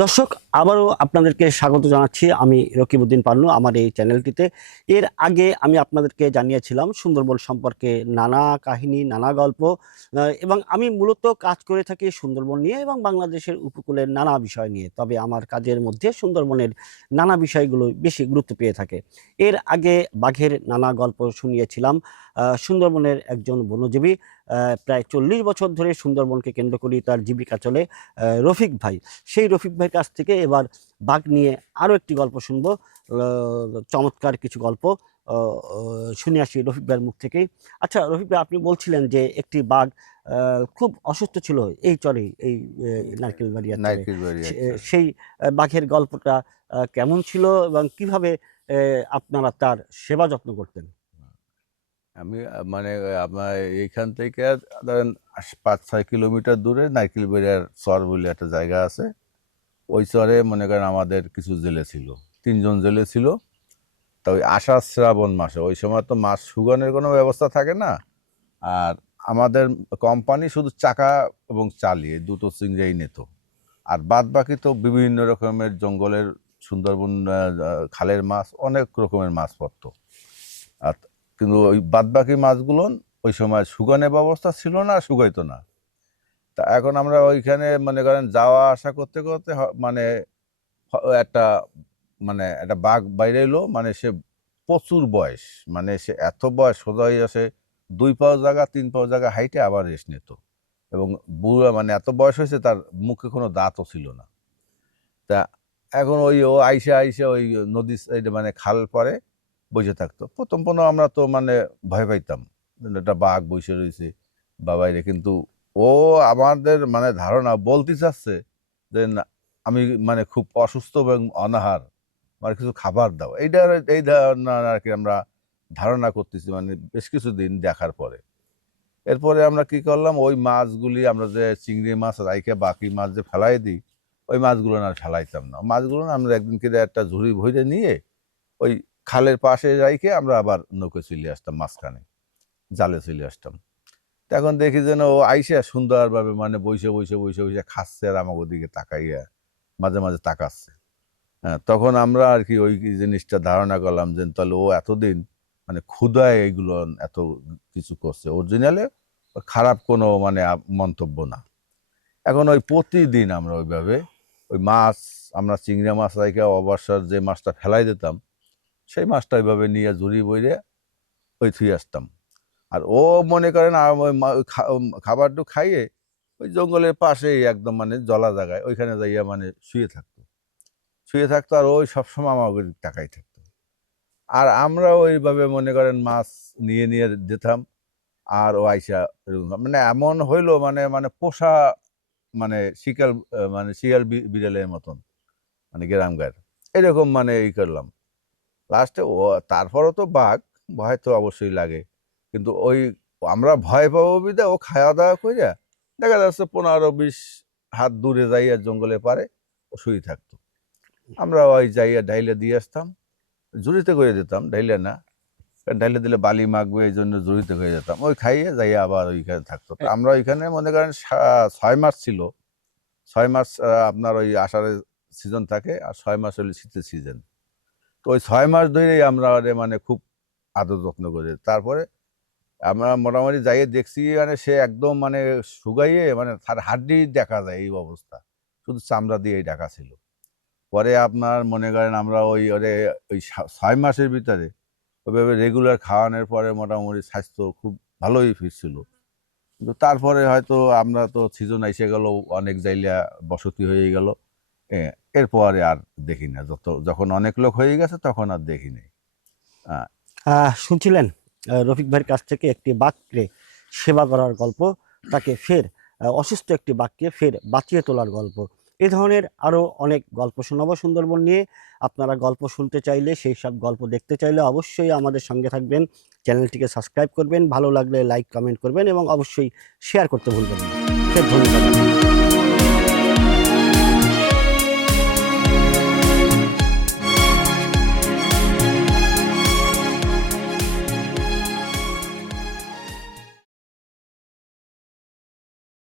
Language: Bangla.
দর্শক, আবারও আপনাদেরকে স্বাগত জানাচ্ছি। আমি রকিবউদ্দিন পান্নু আমার এই চ্যানেলটিতে। এর আগে আমি আপনাদেরকে জানিয়েছিলাম সুন্দরবন সম্পর্কে নানা কাহিনী, নানা গল্প, এবং আমি মূলত কাজ করে থাকি সুন্দরবন নিয়ে এবং বাংলাদেশের উপকূলের নানা বিষয় নিয়ে। তবে আমার কাজের মধ্যে সুন্দরবনের নানা বিষয়গুলো বেশি গুরুত্ব পেয়ে থাকে। এর আগে বাঘের নানা গল্প শুনিয়েছিলাম। সুন্দরবনের একজন বনজীবী, প্রায় 40 বছর ধরে সুন্দরবনকে কেন্দ্র করেই তার জীবিকা চলে, রফিক ভাই। সেই রফিক ভাইয়ের কাছ থেকে এবার বাঘ নিয়ে আরও একটি গল্প শুনবো। চমৎকার কিছু গল্প শুনে আসি রফিক ভাইয়ের মুখ থেকেই। আচ্ছা রফিক ভাই, আপনি বলছিলেন যে একটি বাঘ খুব অসুস্থ ছিল এই চরে, এই নারকেল বাড়িয়ার চরে। নারকেল বাড়ি, আচ্ছা। সেই বাঘের গল্পটা কেমন ছিল এবং কিভাবে আপনারা তার সেবা যত্ন করতেন? আমি মানে আমার এইখান থেকে ধরেন 5-6 কিলোমিটার দূরে নারকেলবাড়িয়ার চর বলে একটা জায়গা আছে। ওই চরে মনে করেন আমাদের কিছু জেলে ছিল, 3জন জেলে ছিল। তা ওই আষাঢ় শ্রাবণ মাসে, ওই সময় তো মাছ শুকানোর কোনো ব্যবস্থা থাকে না। আর আমাদের কোম্পানি শুধু চাকা এবং চালি এই দুটো চিংড়িই নিত। আর বাদ বাকি তো বিভিন্ন রকমের জঙ্গলের সুন্দরবন খালের মাছ, অনেক রকমের মাছ পড়তো। আর কিন্তু ওই বাদবাকি মাছগুলো ওই সময় শুকানোর ব্যবস্থা ছিল না, শুকাইতো না। তা এখন আমরা ওইখানে মনে করেন যাওয়া আসা করতে করতে মানে একটা একটা বাঘ বাইরে এলো, মানে সে প্রচুর বয়স, মানে সে এত বয়স, সোজা হয়ে আসে 2 পাও জায়গা 3 পাও জায়গা হাইটে আবার রেস্ট নিত। এবং বুড়া, মানে এত বয়স হয়েছে তার মুখে কোনো দাঁতও ছিল না। তা এখন ও আইসা আইসা ওই নদী সাইডে মানে খাল পরে বসে থাকতো। প্রথম আমরা তো মানে ভয় পাইতাম, একটা বাঘ বসে রয়েছে বা বাইরে। কিন্তু ও আমাদের মানে ধারণা বলতে চাচ্ছে যে আমি মানে খুব অসুস্থ এবং অনাহার, মানে কিছু খাবার দাও, এই ধারণা আর কি আমরা ধারণা করতেছি মানে বেশ কিছুদিন দেখার পরে। এরপরে আমরা কি করলাম, ওই মাছগুলি আমরা যে চিংড়ি মাছ রাইখে বাকি মাছ যে ফেলাই দিই, ওই মাছগুলো আর ফেলাইতাম না। মাছগুলো আমরা একদিন করে একটা ঝুড়ি ভরে নিয়ে ওই খালের পাশে রাইখে আমরা আবার নৌকে চলে আসতাম, মাঝখানে জালে চলে আসতাম। তখন দেখি যেন ও আইসা সুন্দরভাবে মানে বসে বসে বসে বসে খাচ্ছে আর আমাকে দিকে তাকাইয়া মাঝে মাঝে তাকাচ্ছে। হ্যাঁ, তখন আমরা আর কি ওই জিনিসটা ধারণা করলাম যে তাহলে ও এতদিন মানে ক্ষুধায় এইগুলো এত কিছু করছে, অরিজিনালে খারাপ কোনো মানে মন্তব্য না। এখন ওই প্রতিদিন আমরা ওইভাবে ওই মাছ, আমরা চিংড়ি মাছ রাইখে অবসর যে মাছটা ফেলাই দিতাম, সেই মাছটা ওইভাবে নিয়ে ঝুড়ি বইরে ওই থুই আসতাম। আর ও মনে করেন ওই খাবারটু খাইয়ে ওই জঙ্গলের পাশেই একদম মানে জলা জায়গায় ওইখানে যাইয়া মানে শুয়ে থাকতো আর ওই সবসময় আমাকে তাকাই থাকতো। আর আমরা ওইভাবে মনে করেন মাছ নিয়ে নিয়ে দিতাম। আর ও আইসা এরকম মানে এমন হইলো মানে মানে পোষা মানে শিকাল, মানে শিয়াল বিড়ালের মতন, মানে গ্রাম গায়ের এরকম মানে ই করলাম। লাস্টে ও, তারপরও তো বাঘ, ভয় তো অবশ্যই লাগে। কিন্তু ওই আমরা ভয় পাবো বিদে ও খাওয়া দাওয়া কইরা দেখা যাচ্ছে 15-20 হাত দূরে যাইয়া জঙ্গলে পারে ও শুয়ে থাকতো। আমরা ওই যাইয়া ডাইলে দিয়ে আসতাম, ঝুড়িতে করে দিতাম, ডাইলে না, কারণ ডাইলে দিলে বালি মাখবে, এই জন্য ঝুড়িতে করে যেতাম। ওই খাইয়ে যাইয়া আবার ওইখানে থাকতো। তো আমরা ওইখানে মনে করেন 6 মাস ছিল। 6 মাস আপনার ওই আষাঢ়ের সিজন থাকে, আর 6 মাস হলে শীতের সিজন। তো ওই 6 মাস ধরেই আমরা মানে খুব আদর যত্ন করি। তারপরে আমরা মোটামুটি যাইয়ে দেখছি মানে সে একদম মানে শুকাইয়ে মানে তার হাড্ডি দেখা যায় এই অবস্থা, শুধু চামড়া দিয়েই ঢাকা ছিল। পরে আপনার মনে করেন আমরা ওই 6 মাসের ভিতরে ওইভাবে রেগুলার খাওয়ানোর পরে মোটামুটি স্বাস্থ্য খুব ভালোই ফিরছিল। কিন্তু তারপরে হয়তো আমরা তো সিজন এসে গেল, অনেক জায়গা বসতি হয়ে গেল। এরপরে আর দেখি না, যখন অনেক লোক হয়ে গেছে তখন আর দেখি নাই। শুনছিলেন রফিক ভাইয়ের কাছ থেকে একটি বাঘকে সেবা করার গল্প, তাকে ফের অসুস্থ একটি বাঘকে ফের বাঁচিয়ে তোলার গল্প। এ ধরনের আরও অনেক গল্প শোনাবো সুন্দরবন নিয়ে। আপনারা গল্প শুনতে চাইলে, সেই সব গল্প দেখতে চাইলে অবশ্যই আমাদের সঙ্গে থাকবেন, চ্যানেলটিকে সাবস্ক্রাইব করবেন, ভালো লাগলে লাইক কমেন্ট করবেন এবং অবশ্যই শেয়ার করতে ভুলবেন না। ফের ধন্যবাদ।